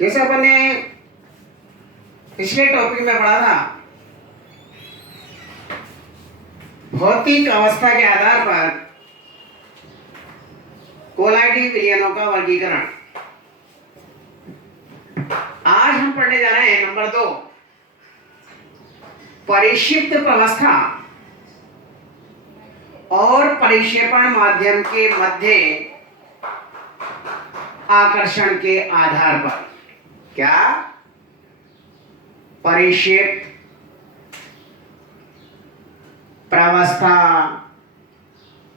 जैसे अपन ने पिछले टॉपिक में पढ़ा था, भौतिक अवस्था के आधार पर कोलाइडी विलयनों का वर्गीकरण। आज हम पढ़ने जा रहे हैं नंबर 2, परिक्षिप्त प्रवस्था और परिक्षेपण माध्यम के मध्य आकर्षण के आधार पर। क्या? परिक्षेप्त प्रवस्था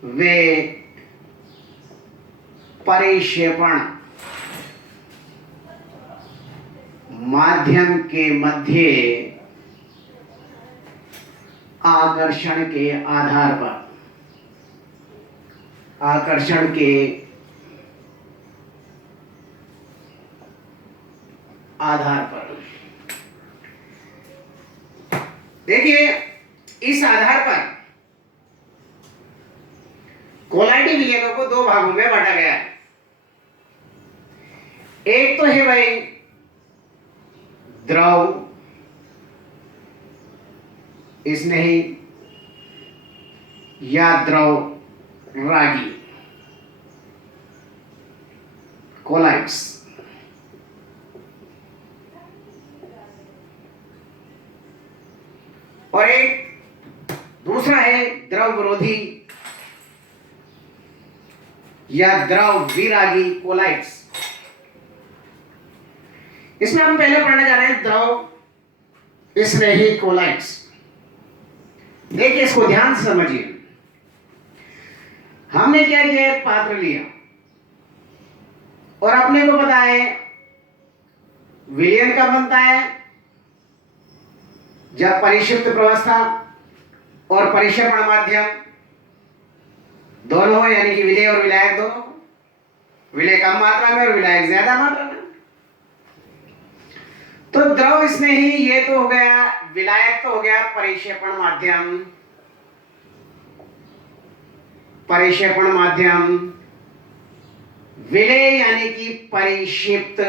वे परिक्षेपण माध्यम के मध्य आकर्षण के आधार पर, आकर्षण के आधार पर। देखिए, इस आधार पर कोलाइडी विलयनों को 2 भागों में बांटा गया है। एक तो है भाई द्रव स्नेही या द्रव रागी कोलाइड्स, और एक दूसरा है द्रव विरोधी या द्रव विरागी कोलाइड्स। इसमें हम पहले पढ़ने जा रहे हैं द्रव स्नेही कोलाइड्स। देखिए, इसको ध्यान से समझिए। हमने क्या किया, एक पात्र लिया और अपने को पता है विलयन कब बनता है, जब परिक्षिप्त प्रवस्था और परिक्षेपण माध्यम दोनों हो, यानी कि विलेय और विलायक दोनों। विलेय कम मात्रा में और विलायक ज्यादा मात्रा में। तो द्रव स्नेही ये तो हो गया, विलायक तो हो गया परिक्षेपण माध्यम, परिक्षेपण माध्यम। विलेय यानी कि परिक्षिप्त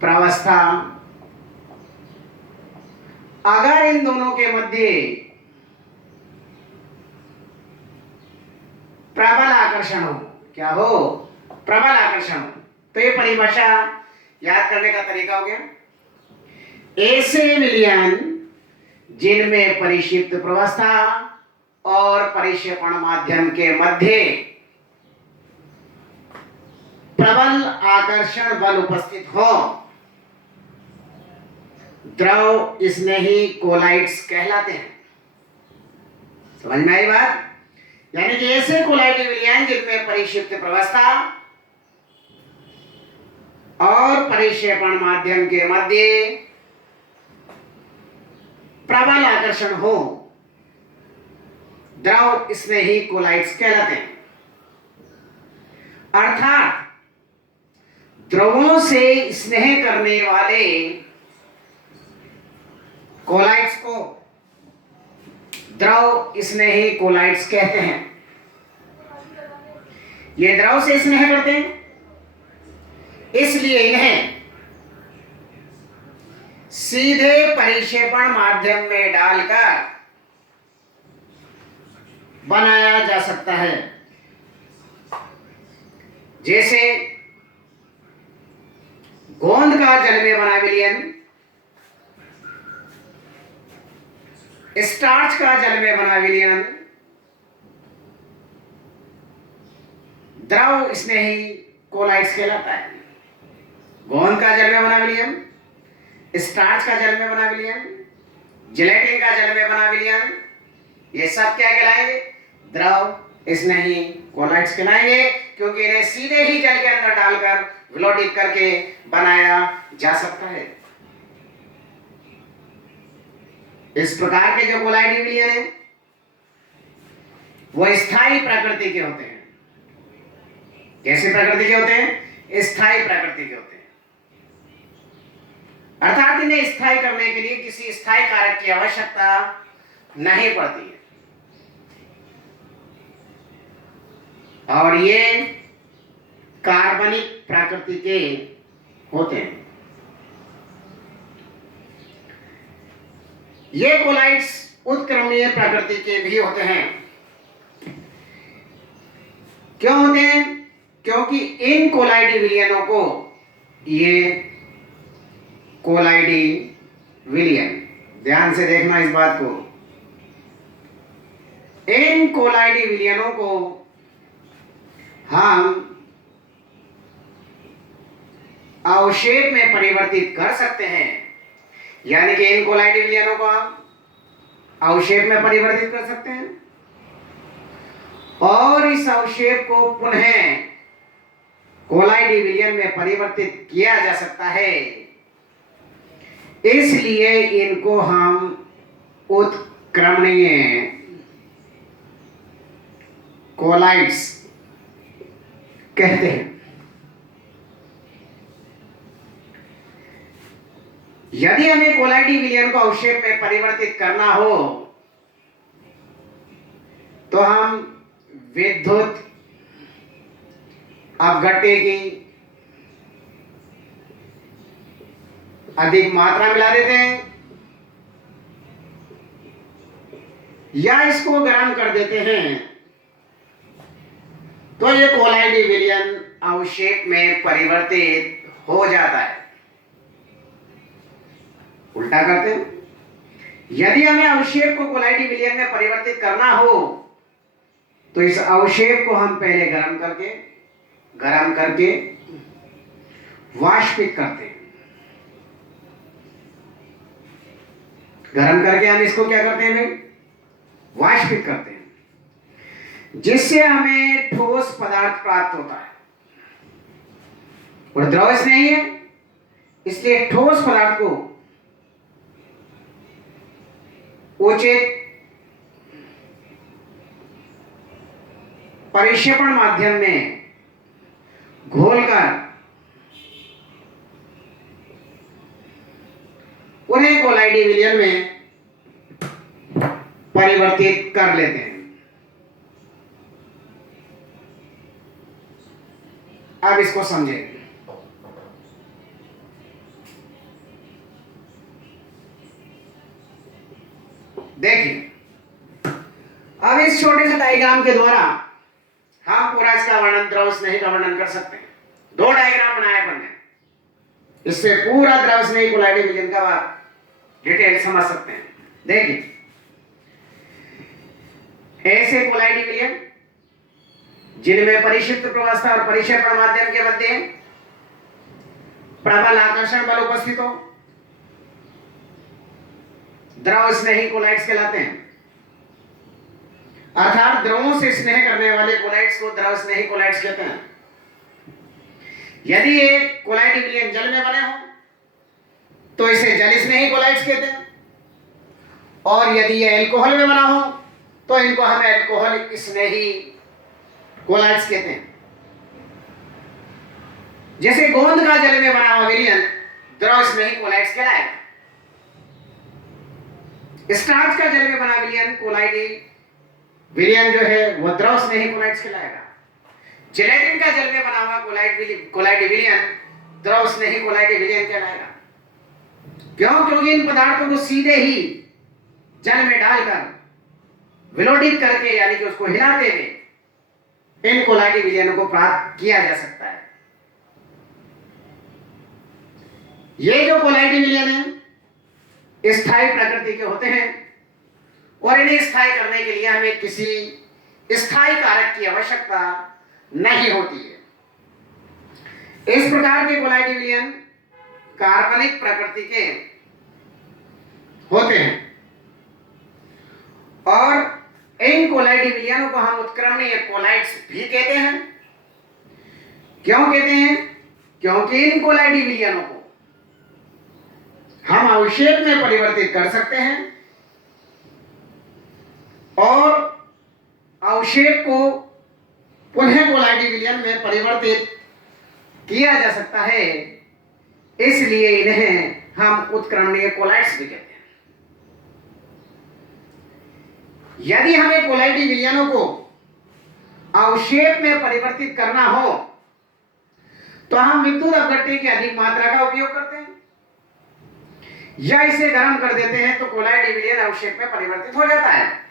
प्रवस्था। अगर इन दोनों के मध्य प्रबल आकर्षण हो, क्या हो? प्रबल आकर्षण हो, तो ये परिभाषा याद करने का तरीका हो गया। ऐसे विलयन जिनमें परिक्षिप्त प्रवस्था और परिक्षेपण माध्यम के मध्य प्रबल आकर्षण बल उपस्थित हो, द्रव स्नेही कोलाइड्स कहलाते हैं। समझ में आई बात? यानी कि ऐसे कोलाइडी विलयन जिनमें परिक्षिप्त प्रवस्था और परिक्षेपण माध्यम के मध्य प्रबल आकर्षण हो, द्रव स्नेही कोलाइड्स कहलाते हैं। अर्थात द्रवों से स्नेह करने वाले कोलाइड्स को द्रव स्नेही कोलाइड्स कहते हैं। ये द्रव से स्नेह करते हैं, इसलिए इन्हें सीधे परिक्षेपण माध्यम में डालकर बनाया जा सकता है। जैसे गोंद का जल में बना विलयन, स्टार्च का जल में बना विलयन द्रव स्नेही कोलाइड्स कहलाता है। गोंद का जल में बना विलयन, स्टार्च का जल में बना विलयन, जिलेटिन का जल में बना विलयन, ये सब क्या कहलाएंगे? द्रव स्नेही कोलाइड्स कहलाएंगे, क्योंकि इन्हें सीधे ही जल के अंदर डालकर विलोडित करके बनाया जा सकता है। इस प्रकार के जो कोलाइडी विलयन है वो स्थायी प्रकृति के होते हैं। कैसे प्रकृति के होते हैं? स्थायी प्रकृति के होते हैं। अर्थात इन्हें स्थायी करने के लिए किसी स्थायी कारक की आवश्यकता नहीं पड़ती है। और ये कार्बनिक प्रकृति के होते हैं। ये कोलाइड्स उत्क्रमणीय प्रकृति के भी होते हैं। क्यों होते हैं? क्योंकि इन कोलाइडी विलयनों को, ये कोलाइडी विलयन, ध्यान से देखना इस बात को, इन कोलाइडी विलयनों को हम अवक्षेप में परिवर्तित कर सकते हैं। यानी कि इन कोलाइडी विलयनों को हम अवक्षेप में परिवर्तित कर सकते हैं और इस अवक्षेप को पुनः कोलाइडी विलयन में परिवर्तित किया जा सकता है। इसलिए इनको हम उत्क्रमणीय कोलाइड्स कहते हैं। यदि हमें कोलाइडी विलयन को अवक्षेप में परिवर्तित करना हो तो हम विद्युत अपघट्य की अधिक मात्रा मिला देते हैं या इसको गर्म कर देते हैं, तो ये कोलाइडी विलयन अवक्षेप में परिवर्तित हो जाता है। उल्टा करते हैं, यदि हमें अवक्षेप को कोलाइडी विलयन में परिवर्तित करना हो तो इस अवक्षेप को हम पहले गर्म करके वाष्पित करते हैं। गर्म करके हम इसको क्या करते हैं भाई? वाष्पित करते हैं, जिससे हमें ठोस पदार्थ प्राप्त होता है। और द्रव नहीं है, इसलिए ठोस पदार्थ को उचित परिक्षेपण माध्यम में घोलकर उन्हें कोलाइडी विलयन में परिवर्तित कर लेते हैं। अब इसको समझें। देखिए, अब इस छोटे से डायग्राम के द्वारा हम पूरा इसका वर्णन, द्रव स्नेही का वर्णन कर सकते हैं। दो डायग्राम बनाया अपन ने, इससे पूरा द्रव स्नेही कोलाइडी विलयन का डिटेल समझ सकते हैं। देखिए, ऐसे कोलाइडी विलयन जिनमें परिक्षिप्त प्रवस्था और परिक्षेपण माध्यम के मध्य प्रबल आकर्षण बल उपस्थित हो, द्रव स्नेही कोलाइड्स कहलाते हैं। अर्थात द्रवों से स्नेह करने वाले कोलाइड्स को द्रव स्नेही कोलाइड्स कहते हैं। यदि ये कोलाइडी विलयन जल में बने हो तो इसे जल स्नेही कोलाइड्स कहते हैं, और यदि ये अल्कोहल में बना हो तो इनको हम अल्कोहल स्नेही कोलाइड्स कहते हैं। जैसे गोंद का जल में बना हुआ विलयन द्रव स्नेही कोलाइड्स कहलाएगा। स्टार्च का जल में बना विलयन कोलाइडी विलयन जो है वो द्रव स्नेही कोलाइड्स कहलाएगा। जेलेटिन का जल में बना हुआ कोलाइडी विलयन द्रव स्नेही कोलाइडी विलयन कहलाएगा। क्यों? क्योंकि इन पदार्थों को सीधे ही जल में डालकर विलोडित करके, यानी कि उसको हिलाते हुए इन कोलाइडी विलयनों को प्राप्त किया जा सकता है। ये जो कोलाइडी विलयन है स्थायी प्रकृति के होते हैं और इन्हें स्थायी करने के लिए हमें किसी स्थायी कारक की आवश्यकता नहीं होती है। इस प्रकार के कोलाइडी विलयन कार्बनिक प्रकृति के होते हैं और इन कोलाइडी विलयनों को हम उत्क्रमणीय कोलाइड्स भी कहते हैं। क्यों कहते हैं? क्योंकि इन कोलाइडी विलयनों को हम अवक्षेप में परिवर्तित कर सकते हैं और अवक्षेप को पुनः कोलाइडी विलयन में परिवर्तित किया जा सकता है। इसलिए इन्हें हम उत्क्रमणीय कोलाइड्स भी कहते हैं। यदि हमें कोलाइडी विलयनों को अवक्षेप में परिवर्तित करना हो तो हम विद्युत अपघट्य की अधिक मात्रा का उपयोग करते हैं या इसे गर्म कर देते हैं तो कोलाइड विलयन अवक्षेप में परिवर्तित हो जाता है।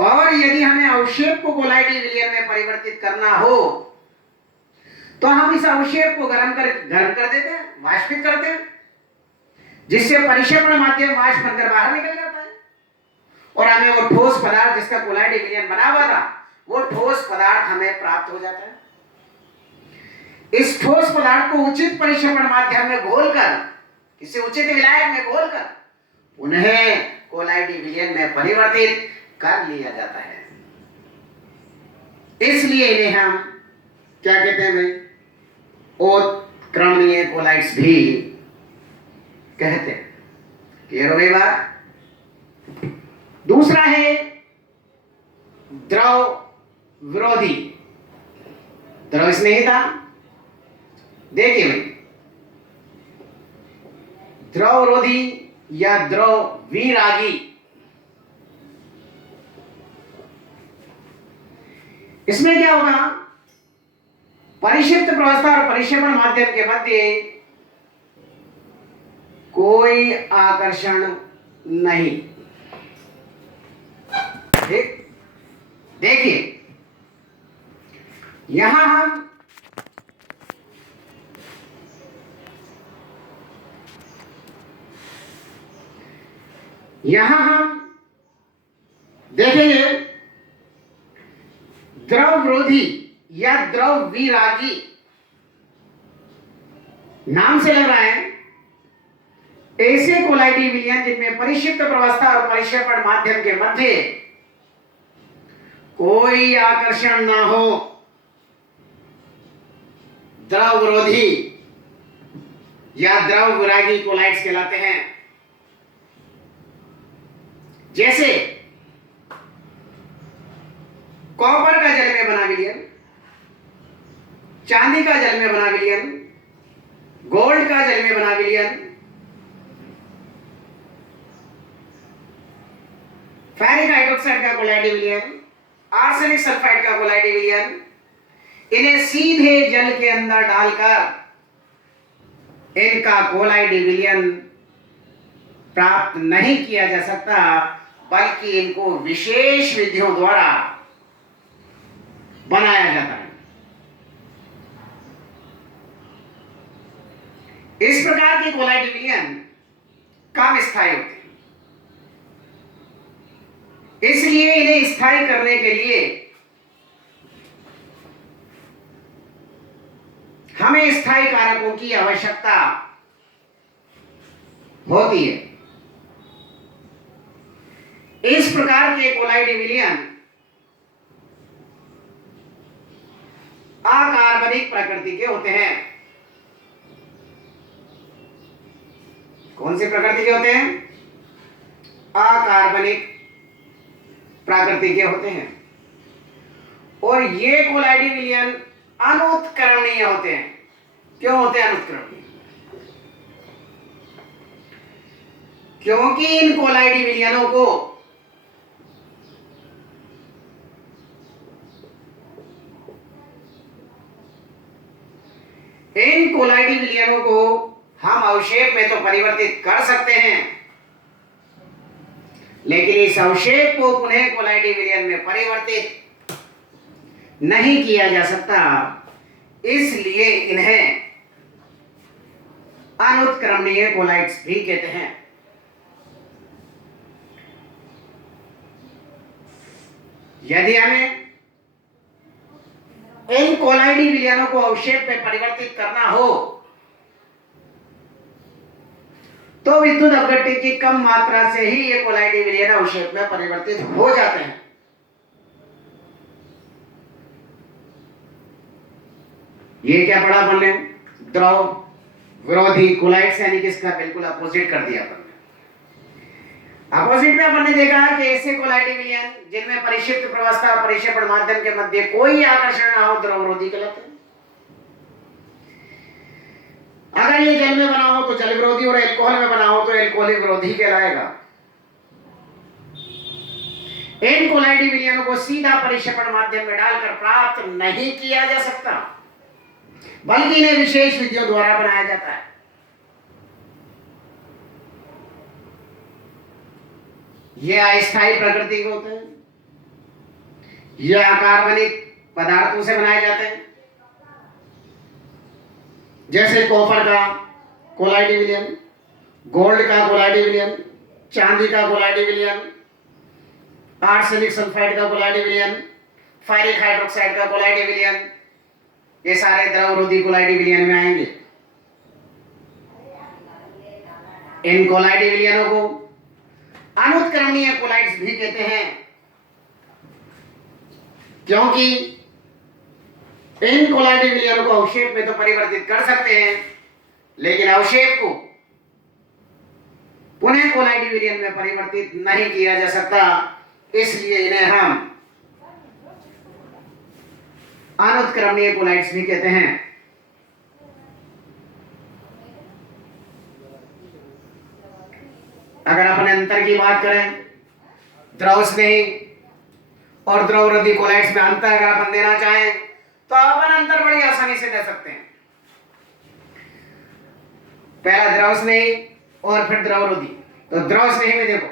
और यदि हमें अवक्षेप को कोलाइड विलयन में परिवर्तित करना हो तो हम इस अवक्षेप को गर्म कर देते हैं, वाष्पित करते हैं, जिससे परिक्षेपण माध्यम वाष्प बनकर बाहर निकल जाता है और हमें वो ठोस पदार्थ जिसका कोलाइड विलयन बना हुआ था वो ठोस पदार्थ हमें प्राप्त हो जाता है। इस ठोस पदार्थ को उचित परिक्षेपण माध्यम में घोलकर, किसी उचित विलायक में घोलकर उन्हें कोलाइड विलयन में परिवर्तित कर लिया जाता है। इसलिए इन्हें हम क्या कहते हैं भाई, उत्क्रमणीय कोलाइड्स भी कहते हैं। क्लियर हो गई बात? दूसरा है द्रव विरोधी, द्रव स्नेहिता। देखिए भाई, द्रव विरोधी या द्रव विरागी, इसमें क्या होगा, परिक्षिप्त प्रवस्था और परिक्षेपण माध्यम के मध्य कोई आकर्षण नहीं। ठीक, देखिए यहां हम देखेंगे द्रव विरोधी या द्रव विरागी, नाम से लग रहा है ऐसे कोलाइड विलयन जिनमें परिक्षिप्त प्रवस्था और परिक्षेपण माध्यम के मध्य कोई आकर्षण ना हो, द्रव विरोधी या द्रव विरागी कोलाइड्स कहलाते हैं। जैसे कॉपर का जल में बना विलयन, चांदी का जल में बना विलयन, गोल्ड का जल में बना विलयन, फेरिक हाइड्रोक्साइड का कोलाइड विलयन, आर्सेनिक सल्फाइड का कोलाइड विलयन, इन्हें सीधे जल के अंदर डालकर इनका कोलाइड विलयन प्राप्त नहीं किया जा सकता, बल्कि इनको विशेष विधियों द्वारा बनाया जाता है। इस प्रकार के कोलाइड विलयन कम स्थायी होते हैं, इसलिए इन्हें स्थायी करने के लिए हमें स्थायी कारकों की आवश्यकता होती है। इस प्रकार के कोलाइड विलयन अकार्बनिक प्रकृति के होते हैं। कौन सी प्रकृति के होते हैं? अकार्बनिक प्रकृति के होते हैं। और ये कोलाइड विलयन अनुत्कर्णीय होते हैं। क्यों होते हैं अनुत्कर्णीय? क्योंकि इन कोलाइड विलयनों को हम अवक्षेप में तो परिवर्तित कर सकते हैं, लेकिन इस अवक्षेप को पुनः कोलाइड विलयन में परिवर्तित नहीं किया जा सकता, इसलिए इन्हें अनुत्क्रमणीय कोलाइड्स भी कहते हैं। यदि हमें इन कोलाइड विलयनों को अवक्षेप में परिवर्तित करना हो तो विद्युत अपघट्य की कम मात्रा से ही ये कोलाइड विलयन अवक्षेप में परिवर्तित हो जाते हैं। ये क्या पढ़ा अपन ने? द्रव विरोधी कोलाइड्स, यानी कि इसका बिल्कुल अपोजिट कर दिया अपन ने। अपोजिट में अपन ने देखा कि ऐसे कोलाइड विलयन जिनमें परिक्षिप्त प्रवस्था और परिक्षेपण माध्यम के मध्य कोई आकर्षण ना हो, द्रव विरोधी कहलाते हैं। अगर ये जल में बना हो तो जल विरोधी, और एल्कोहल में बना हो तो एल्कोहलिक विरोधी कहलाएगा। इन कोलाइड विलयनों को सीधा परिक्षेपण माध्यम में डालकर प्राप्त नहीं किया जा सकता, बल्कि इन्हें विशेष विधियों द्वारा बनाया जाता है। ये अस्थायी प्रकृति के होते हैं, ये अकार्बनिक पदार्थों से बनाए जाते हैं, जैसे कॉपर का कोलाइडी विलयन, गोल्ड का कोलाइडी विलयन, चांदी का कोलाइडी विलयन, आर्सेनिक सल्फाइड का कोलाइडी विलयन, फेरिक हाइड्रोक्साइड का कोलाइडी विलयन, ये सारे द्रवरोधी कोलाइडी विलयन में आएंगे। इन कोलाइडी विलयनों को अनुत्क्रमणीय कोलाइड्स भी कहते हैं, क्योंकि इन कोलाइडी विलयनों को अवक्षेप में तो परिवर्तित कर सकते हैं, लेकिन अवक्षेप को पुनः कोलाइडी विलयन में परिवर्तित नहीं किया जा सकता, इसलिए इन्हें हम अनुत्क्रमणीय कोलाइड्स भी कहते हैं। अगर अपन अंतर की बात करें, द्रव स्नेही और द्रवरोधी कोलाइड्स में अंतर अगर अपन देना चाहें तो अपन अंतर बड़ी आसानी से दे सकते हैं। पहला द्रव स्नेही और फिर द्रवरोधी। तो द्रव स्नेही में देखो,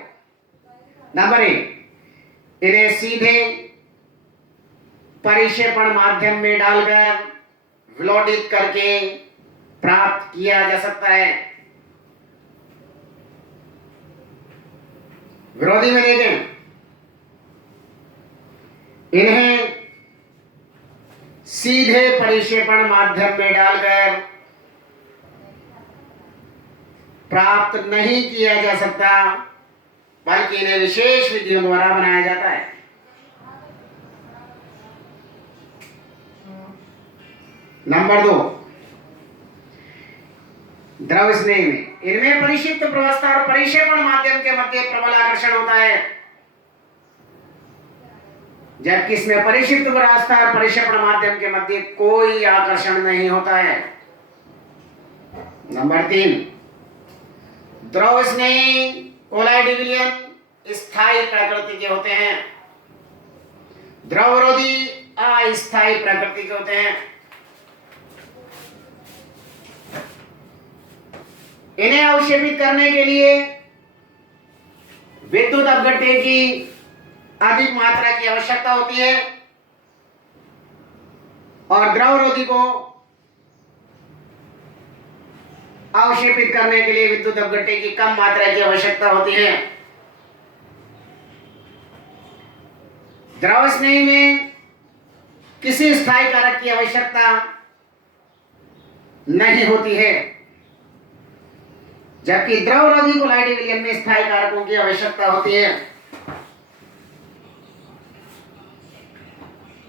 नंबर 1, इन्हें सीधे परिक्षेपण माध्यम में डालकर विलोडित करके प्राप्त किया जा सकता है। विरोधी में देखें, इन्हें सीधे परिक्षेपण माध्यम में डालकर प्राप्त नहीं किया जा सकता, बल्कि इन्हें विशेष विधियों द्वारा बनाया जाता है। नंबर 2, द्रव स्नेही में इनमें परिक्षिप्त प्रवस्था और परिक्षेपण माध्यम के मध्य प्रबल आकर्षण होता है, जबकि इसमें परिक्षिप्त प्रवस्था और परिक्षेपण माध्यम के मध्य कोई आकर्षण नहीं होता है। नंबर 3, द्रव स्नेही कोलाइडी विलयन स्थायी प्रकृति के होते हैं, द्रवरोधी अस्थायी प्रकृति के होते हैं। इन्हें अवक्षेपित करने के लिए विद्युत अपघट्य की अधिक मात्रा की आवश्यकता होती है और द्रवरोधी को अवक्षेपित करने के लिए विद्युत अपघट्य की कम मात्रा की आवश्यकता होती है। द्रव स्नेही में किसी स्थायी कारक की आवश्यकता नहीं होती है, जबकि द्रवरोधी कोलाइडी विलयन में स्थायी कारकों की आवश्यकता होती है।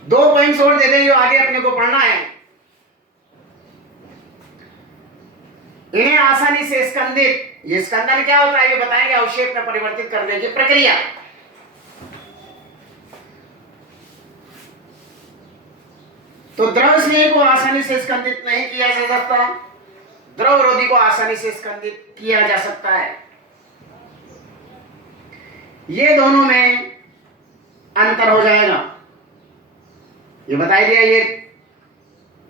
2 पॉइंट्स और दे दें जो आगे अपने को पढ़ना है। इन्हें आसानी से स्कंदित, ये स्कंदन क्या होता है ये बताएंगे, अवक्षेप में परिवर्तित करने की प्रक्रिया। तो द्रव स्नेही को आसानी से स्कंदित नहीं किया जा सकता, द्रवरोधी को आसानी से स्कंदित किया जा सकता है। ये दोनों में अंतर हो जाएगा, ये बताई दिया। ये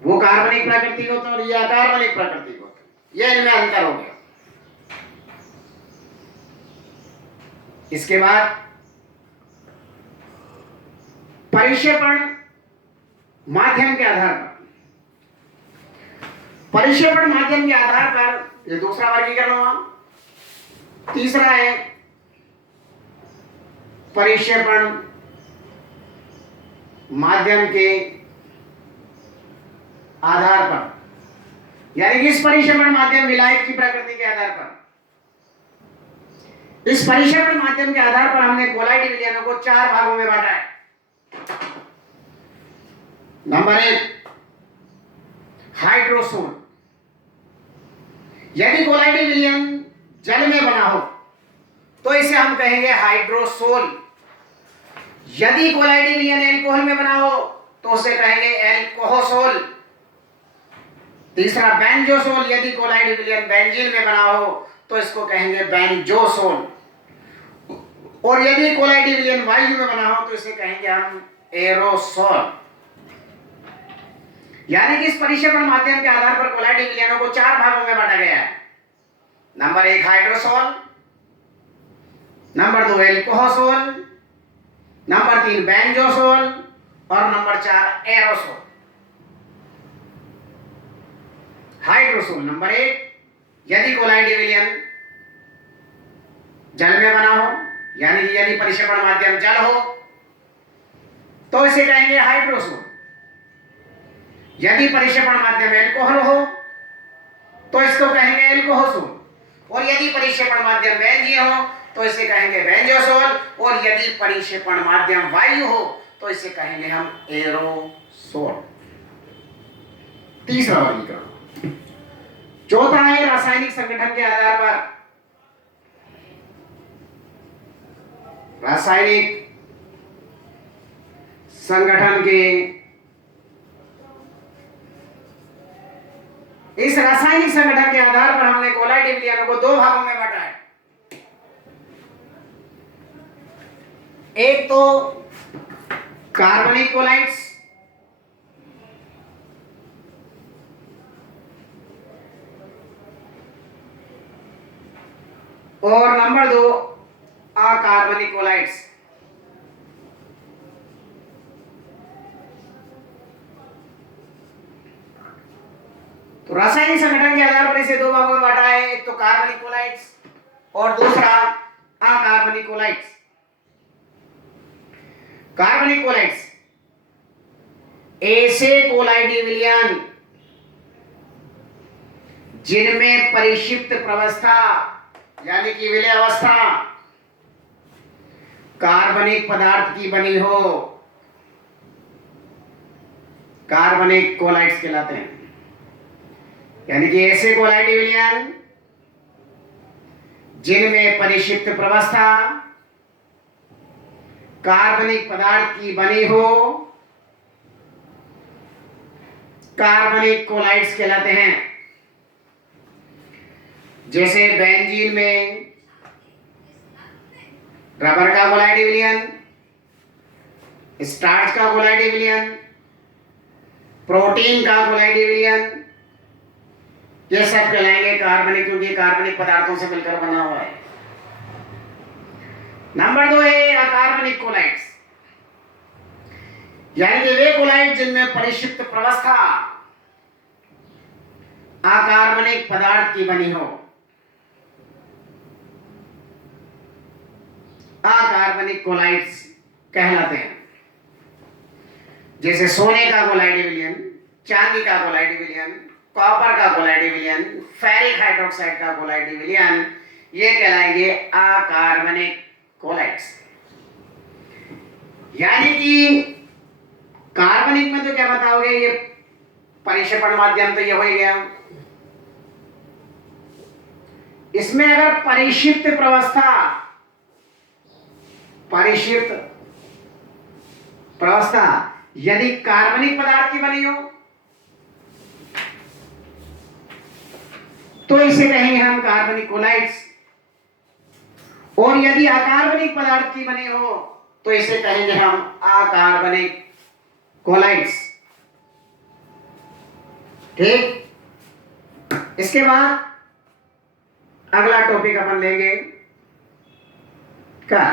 वो कार्बनिक प्रकृति को और ये अकार्बनिक प्रकृति को, ये इनमें अंतर हो गया। इसके बाद परिक्षेपण माध्यम के आधार पर, परिक्षेपण माध्यम के आधार पर ये दूसरा वर्गीकरण हुआ। तीसरा है परिक्षेपण माध्यम के आधार पर, यानी इस परिक्षेपण माध्यम विलायक की प्रकृति के आधार पर, इस परिक्षेपण माध्यम के आधार पर हमने कोलाइडी विलयनों को 4 भागों में बांटा है। Number 1, hydrosol. यदि कोलाइडी विलयन जल में बना हो तो इसे हम कहेंगे हाइड्रोसोल। यदि कोलाइडी विलयन एल्कोहल में बना हो तो उसे कहेंगे एल्कोहोसोल। तीसरा बेंजोसोल, यदि कोलाइडी विलयन बेंजीन में बना हो तो इसको कहेंगे बेंजोसोल। और यदि कोलाइडी विलयन वायु में बना हो तो इसे कहेंगे हम एरोसोल। यानी कि इस परिक्षेपण माध्यम के आधार पर कोलाइडिंग विलयनों को 4 भागों में बांटा गया है। Number 1 hydrosol, number 2 alcosol, number 3 benzosol और नंबर 4 एरोसोल। हाइड्रोसोल नंबर 1, यदि कोलाइडिंग विलयन जल में बना हो, यानी कि यदि परिक्षेपण माध्यम जल हो तो इसे कहेंगे हाइड्रोसोल। यदि परिक्षेपण माध्यम एल्कोहल हो तो इसको कहेंगे एल्कोहसोल, और यदि परिक्षेपण माध्यम बेंजीन हो तो इसे कहेंगे बेंजोसोल, और यदि परिक्षेपण माध्यम वायु हो तो इसे कहेंगे हम एरोसोल। तीसरा वर्गीकरण। चौथा है रासायनिक संगठन के आधार पर। रासायनिक संगठन के, इस रासायनिक संगठन के आधार पर हमने कोलाइडिंग विलयनों को 2 भागों में बांटा है। एक तो कार्बनिक कोलाइड्स, और नंबर 2 अकार्बनिक कोलाइड्स। तो रासायनिक संगठन के आधार पर इसे 2 भागों में बांटा है, एक तो कार्बनिक कोलाइड्स और दूसरा अकार्बनिक कोलाइड्स। कार्बनिक कोलाइड्स ऐसे कोलाइडिंग विलयन जिनमें परिक्षिप्त प्रवस्था यानी कि विलय अवस्था कार्बनिक पदार्थ की बनी हो, कार्बनिक कोलाइड्स कहलाते हैं। यानी कि ऐसे कोलाइडिंग विलयन जिनमें परिक्षिप्त प्रवस्था कार्बनिक पदार्थ की बनी हो, कार्बनिक कोलाइड्स कहलाते हैं। जैसे बेंजीन में रबर का कोलाइडिंग विलयन, स्टार्च का कोलाइडिंग विलयन, प्रोटीन का कोलाइडिंग विलयन, ये सब कहलाएंगे कार्बनिक, क्योंकि कार्बनिक पदार्थों से मिलकर बना हुआ है। नंबर 2 है अकार्बनिक कोलाइड्स, यानी कि वे कोलाइड जिनमें परिक्षिप्त प्रवस्था अकार्बनिक पदार्थ की बनी हो, अकार्बनिक कोलाइड्स कहलाते हैं। जैसे सोने का कोलाइडिंग विलयन, चांदी का कोलाइडिंग विलयन, कॉपर का कोलाइडिंग विलयन, फेरिक हाइड्रोक्साइड का कोलाइडिंग विलयन, ये कहलाएंगे अकार्बनिक कोलाइड्स। यानी कि कार्बनिक में तो क्या बताओगे, ये परिक्षेपण माध्यम तो ये हो ही गया। इसमें अगर परिक्षिप्त प्रवस्था, परिक्षिप्त प्रवस्था यदि कार्बनिक पदार्थ की बनी हो तो इसे कहेंगे हम कार्बनिक कोलाइड्स, और यदि अकार्बनिक पदार्थ की बनी हो तो इसे कहेंगे हम अकार्बनिक कोलाइड्स। ठीक, इसके बाद अगला टॉपिक अपन लेंगे क्या,